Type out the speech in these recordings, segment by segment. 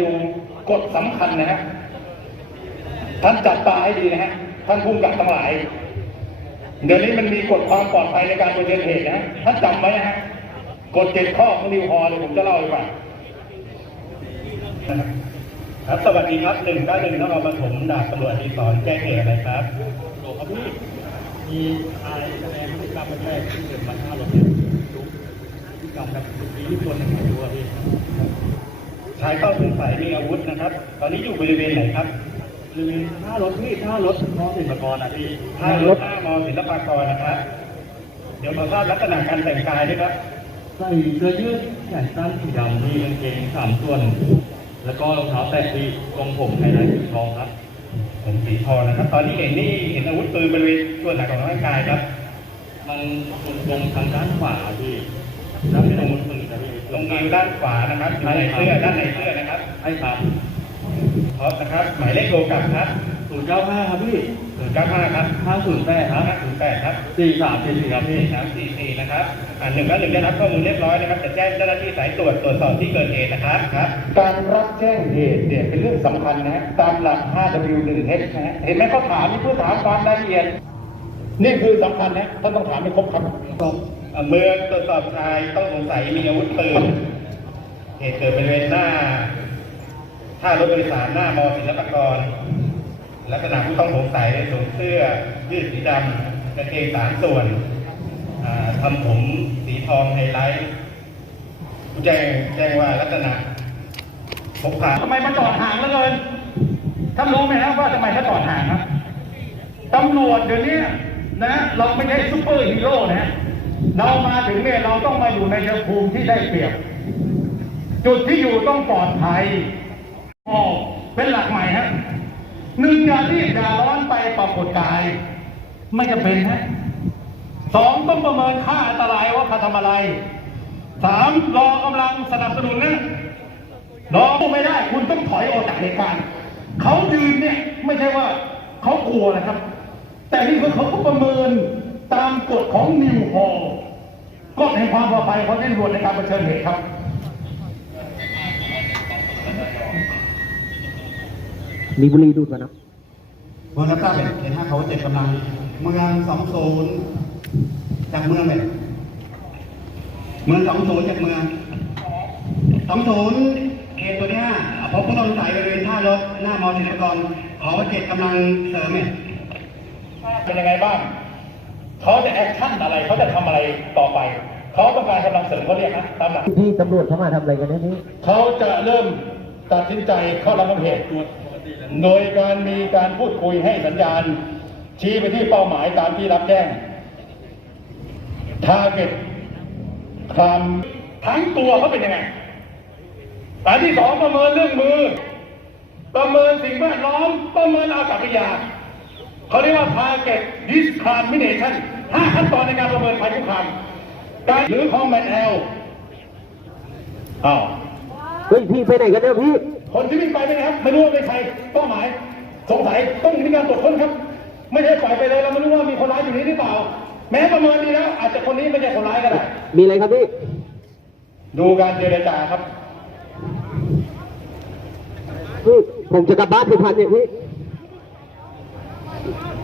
ดูกฎสำคัญนะฮะท่านจับตาให้ดีนะฮะท่านผู้กำกับทั้งหลาย เดี๋ยวนี้มันมีกฎความปลอดภัยในการเผชิญเหตุนะท่านจำไว้นะฮะกฎเจ็ดข้อของนิวฮอร์เลยผมจะเล่าให้ฟังครับสวัสดีครับหนึ่งเก้าหนึ่งนครปฐมดาบตำรวจดีสอนแจ้งเหตุอะไรครับโหลครับพี่มีชายแสดงพฤติกรรมแปลกๆที่เกิดมาห้ารถเนี่ยดูพฤติกรรมแบบมีที่คนหนึ่งมาดูอะพี่ ชายต้องสงสัยมีอาวุธนะครับ ตอนนี้อยู่บริเวณไหนครับคือท่ารถพี่ท่ารถมอสินปกรณ์อะพี่ท่ารถท่ามอศิลปากรนะครับ เดี๋ยวขอทราบลักษณะการแต่งกายด้วยครับใส่เสื้อยืดแขนสั้นสีดำมีกางเกงสามส่วน แล้วก็รองเท้าแตะที่ทรงผมไฮไลท์สีทองครับ ผมสีทองนะครับ ตอนนี้เห็นนี่เห็นอาวุธปืนบริเวณส่วนไหนของร่างกายครับ มันตรงทางด้านขวาพี่ด้านตรงมือนะพี่ ตรงนิ้วด้านขวานะครับอยู่ในเสื้อด้านในเสื้อนะครับให้ครับพร้อมนะครับ หมายเลขโทรกลับครับศูนย์เก้าห้าครับพี่095ครับห้าศูนย์แปดครับ508ครับสี่สามสี่สี่ครับพี่344นะครับอ่าหนึ่งแล้วหนึ่งได้รับข้อมูลเรียบร้อยนะครับจะแจ้งเจ้าหน้าที่สายตรวจตรวจสอบที่เกิดเหตุนะครับครับ การรับแจ้งเหตุเนี่ยเป็นเรื่องสำคัญนะฮะตามหลัก 5W1H นะฮะเห็นไหมเขาถามนี่เพื่อถามความรายละเอียด นี่คือสำคัญนะท่านต้องถามให้ครบครับอ่า เมื่อตรวจสอบชายต้องสงสัยมีอาวุธปืนเหตุเกิดบริเวณหน้าท่ารถโดยสารหน้ามอศิลปากร ลักษณะผู้ต้องสงสัยสวมเสื้อยืดสีดำกางเกงสามส่วนทำผมสีทองไฮไลท์แจ้งแจ้งว่าลักษณะพกพาทำไมมาจอดห่างเหลือเกินท่านรู้ไหมครับว่าทำไมเขาจอดห่างครับตำรวจเดี๋ยวนี้นะเราไม่ใช่ซุปเปอร์ฮีโร่นะ เรามาถึงเนี่ยเราต้องมาอยู่ในเชิงภูมิที่ได้เปรียบ จุดที่อยู่ต้องปลอดภัยอ๋อเป็นหลักใหม่ฮะหนึ่งอย่ารีบอย่าร้อนไปปรากฏกาย ไม่จำเป็นฮะสองต้องประเมินค่าอันตรายว่าเขาทำอะไรสามรอกำลังสนับสนุนนะรอไม่ได้ คุณต้องถอยออกจากเหตุการณ์เขายืนเนี่ยไม่ใช่ว่าเขากลัวนะครับ แต่นี่คือเขาก็ประเมินตามกฎของนิวฮอล กฎแห่งความปลอดภัยของตำรวจในการเผชิญเหตุครับมีบุหรีดูดก่อนนะเมืองรับทราบเป็นเห็นห้าเขาเจ็ดกำลัง เมืองสองศูนย์จากเมืองเลยเมืองสองศูนย์จากเมืองสองศูนย์เขตตัวที่ห้าพบผู้ต้องสงสัยบริเวณท่ารถหน้ามอศิลปากรขอเจ็ดกำลังเสริมเนี่ยเป็นยังไงบ้าง เขาจะแอคชั่นอะไรเขาจะทำอะไรต่อไป เขาต้องการกำลังเสริมเขาเรียกนะตามหลักที่ตำรวจเข้ามาทำอะไรกันเนี่ยนี่เขาจะเริ่มตัดสินใจเข้าระงับเหตุโดยการมีการพูดคุยให้สัญญาณ ชี้ไปที่เป้าหมายตามที่รับแจ้งทาร์เก็ตคลามทั้งตัวเขาเป็นยังไงอันที่สองประเมินเรื่องมือ ประเมินสิ่งแวดล้อม ประเมินอากาศยาน เขาเรียกว่า target discrimination ห้าขั้นตอนในการประเมินภัยคุกคามการหรือ combat L อ้าวเฮ้ยพี่ไปไหนกันเนี่ยพี่ คนที่วิ่งไปเป็นไงครับ ไม่รู้ว่าเป็นใครเป้าหมาย สงสัยต้องมีการตรวจค้นครับ ไม่ใช่ปล่อยไปเลยเราไม่รู้ว่ามีคนร้ายอยู่นี้หรือเปล่า แม้ประเมินดีแล้ว อาจจะคนนี้ไม่ใช่คนร้ายก็ได้ มีอะไรครับพี่ ดูการเจรจาครับพี่ผมจะกลับบ้านสุพรรณเนี่ยพี่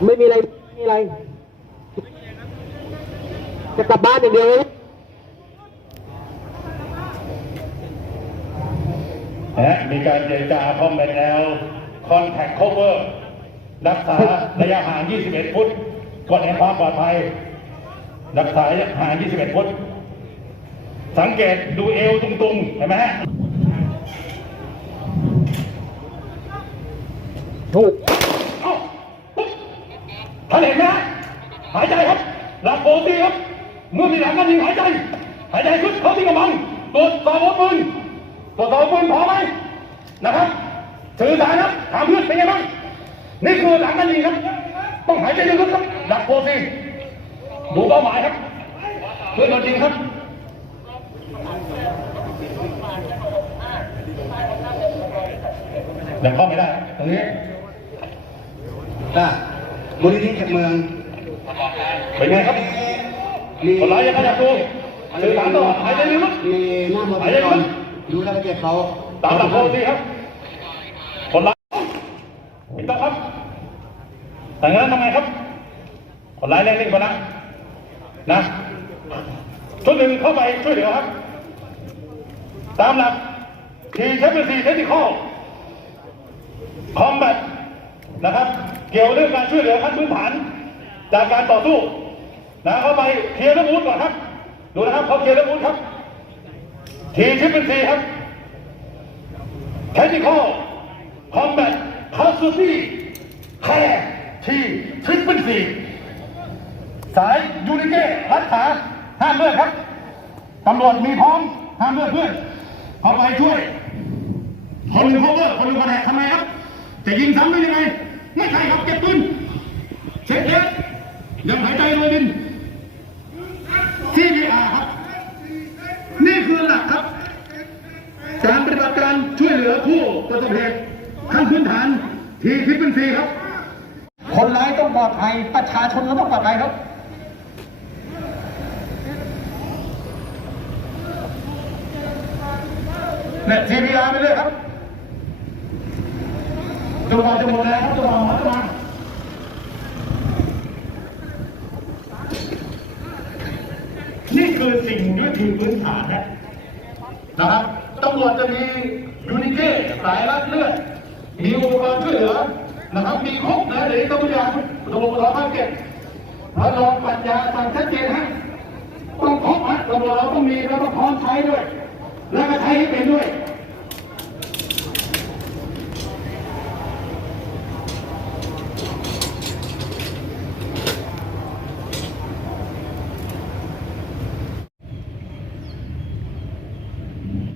ไม่มีอะไรไม่มีอะไร จะกลับบ้านอย่างเดียวเลยนะมีการเจรจาคอมแบทแอลคอนแทคโคเวอร์รักษาระยะห่าง 21 ฟุตกฎแห่งความปลอดภัย รักษาระยะห่าง 21 ฟุต สังเกตดูเอวตุงๆ เห็นไหมฮะถูกเอ้าปุ๊บ ท่านเห็นไหมฮะหายใจครับหลับโปรตีครับ เมื่อมีหลังการยิงหายใจ หายใจขึ้นเขาที่กำบังตรวจสอบอาวุธปืนตรวจสอบอาวุธปืนพอไหมนะครับสื่อสารครับถามเพื่อนเป็นไงบ้างนี่คือหลังการยิงครับ ต้องหายใจลึกๆครับหลับโปรตีดูเป้าหมายครับเพื่อนโดนยิงครับยังเข้าไม่ได้ตรงนี้ก็ มูลนิธิจากเมืองเป็นไงครับมีคนร้ายยังขยับตัวสื่อสารต่อหายใจลึกมีหน้ามอศิลปากรดูรายละเอียดเขาตามหลักโพลิครับผิดต้องครับ แต่งั้นทำไงครับ คนร้ายเร่งรีบมานะนะชุดหนึ่งเข้าไปช่วยเหลือครับ ตามหลักทีเทปซีเทคนิคอลคอมแบทนะครับ เกี่ยวเรื่องการช่วยเหลือขั้นพื้นฐาน จากการต่อสู้นะเข้าไปเคลียร์เรื่องอาวุธก่อนครับ ดูนะครับเขาเคลียร์เรื่องอาวุธครับ ทีทริปเป็นซีครับเทคนิคอลคอมแบทคาสูตี้แค่ทีทริปเป็นซีสายยูนิเก้รัดขาห้ามเลือดครับตำรวจมีพร้อมห้ามเลือดเพื่อนเข้าไปช่วย คนหนึ่ง cover คนหนึ่งคอแทคทำไมครับ จะยิงซ้ำได้ยังไง ไม่ใช่ครับเก็บปืนเช็คเทสยังหายใจรวยดิน CPR ครับ นี่คือหลักครับ การปฏิบัติการช่วยเหลือผู้ประสบเหตุขั้นพื้นฐานทีทิพเป็นซีครับ คนร้ายต้องปลอดภัยประชาชนก็ต้องปลอดภัยครับเนี่ย CPR ไปเลยครับจะมองจะหมดแล้วครับจะมองจะมานี่คือสิ่งวิธีพื้นฐานนะ นะครับตำรวจจะมียูนิเก้สายรัดเลือด มีอุปกรณ์ช่วยเหลือนะครับ มีครบนะเดี๋ยวต้องพยายามตำรวจเราภาคเก็บแล้วรองปัญญาสั่งชัดเจนฮะต้องครบฮะตำรวจเราต้องมีแล้วก็พร้อมใช้ด้วย แล้วก็ใช้ให้เป็นด้วย